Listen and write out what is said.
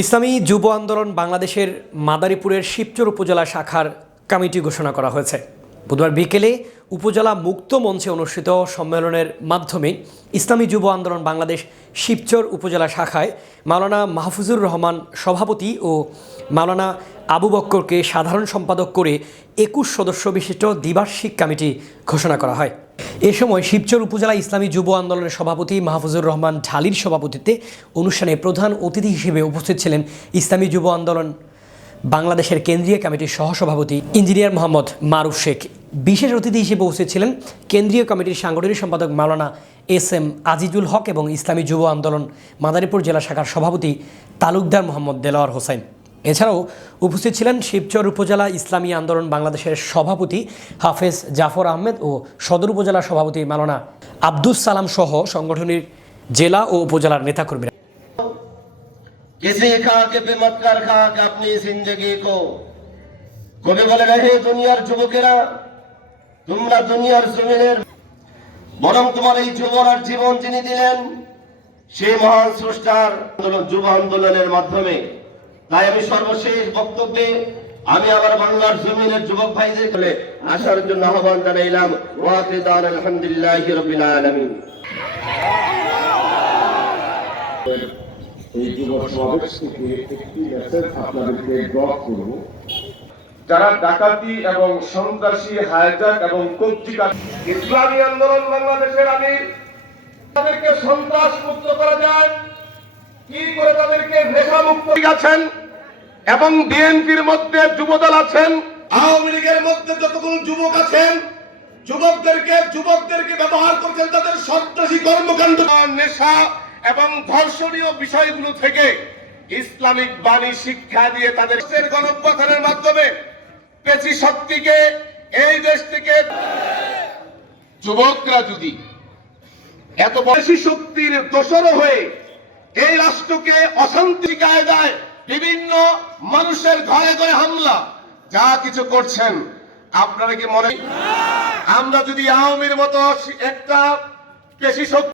ইসলামী যুব আন্দোলন বাংলাদেশের মাদারীপুরের শিবচর উপজেলা শাখার কমিটি ঘোষণা করা হয়েছে। বুধবার বিকেলে উপজেলা মুক্ত মঞ্চে অনুষ্ঠিত সম্মেলনের মাধ্যমে ইসলামী যুব আন্দোলন বাংলাদেশ শিবচর উপজেলা শাখায় মাওলানা মাহফুজুর রহমান সভাপতি ও মাওলানা আবু বক্করকে সাধারণ সম্পাদক করে একুশ সদস্য বিশিষ্ট দ্বিবার্ষিক কমিটি ঘোষণা করা হয়। এ সময় শিবচর উপজেলা ইসলামী যুব আন্দোলনের সভাপতি মাহফুজুর রহমান ঢালির সভাপতিত্বে অনুষ্ঠানে প্রধান অতিথি হিসেবে উপস্থিত ছিলেন ইসলামী যুব আন্দোলন বাংলাদেশের কেন্দ্রীয় কমিটির সহসভাপতি ইঞ্জিনিয়ার মোহাম্মদ মারুফ শেখ। বিশেষ অতিথি হিসেবে উপস্থিত ছিলেন কেন্দ্রীয় কমিটির সাংগঠনিক সম্পাদক মাওলানা এস এম আজিজুল হক এবং ইসলামী যুব আন্দোলন মাদারীপুর জেলা শাখার সভাপতি তালুকদার মোহাম্মদ দেলোয়ার হোসেন এছাড়াও উপস্থিত ছিলেন শিবচর উপজেলা ইসলামী আন্দোলন বাংলাদেশের সভাপতি হাফেজ জাফর আহমেদ ও সদর উপজেলা সভাপতি মাওলানা আব্দুস সালাম সহ সংগঠনের জেলা ও উপজেলার নেতাকর্মীরা किसी खा के पे मत कर खा के अपनी जिंदगी को কবি বলে হে দুনিয়ার যুবকেরা তোমরা দুনিয়ার জমিনের বরং তোমার এই যুবরার জীবন যিনি দিলেন সেই মহান স্রষ্টার আন্দোলন যুব আন্দোলনের মাধ্যমে তাই আমি সর্বশেষ বক্তব্যে আমি আবার বাংলার জমিনের যুবক ভাইদের বলে আসার জন্য আহ্বান জানাইলাম। ওয়াকিদান আলহামদুলিল্লাহ রবিল আলমিন। এই যুব সমাবেশ থেকে একটি মেসেজ আপনাদেরকে ড্রপ করব। যারা ডাকাতি এবং সন্ত্রাসী হাইজাক এবং কর্তৃকা ইসলামী আন্দোলন বাংলাদেশের আমির, তাদেরকে সন্ত্রাস মুক্ত করা যায়। কি করে তাদেরকে নেশা মুক্ত আছেন এবং বিএনপির মধ্যে যুবদল আছেন। আওয়ামী লীগের মধ্যে যতগুলো যুবক আছেন যুবকদেরকে যুবকদেরকে ব্যবহার করছেন তাদের সন্ত্রাসী কর্মকাণ্ড। নেশা এবং ধর্ষণীয় বিষয়গুলো থেকে ইসলামিক বাণী শিক্ষা দিয়ে তাদের গণপ্রথানের মাধ্যমে পেশি শক্তিকে এই দেশ থেকে যুবকরা যদি এত বেশি শক্তির দোষর হয়ে এই রাষ্ট্রকে অশান্তি কায়দায় বিভিন্ন মানুষের ঘরে ঘরে হামলা। যা কিছু করছেন, আপনারা কি মনে আমরা যদি আওয়ামীর মতো একটা পেশি শক্তি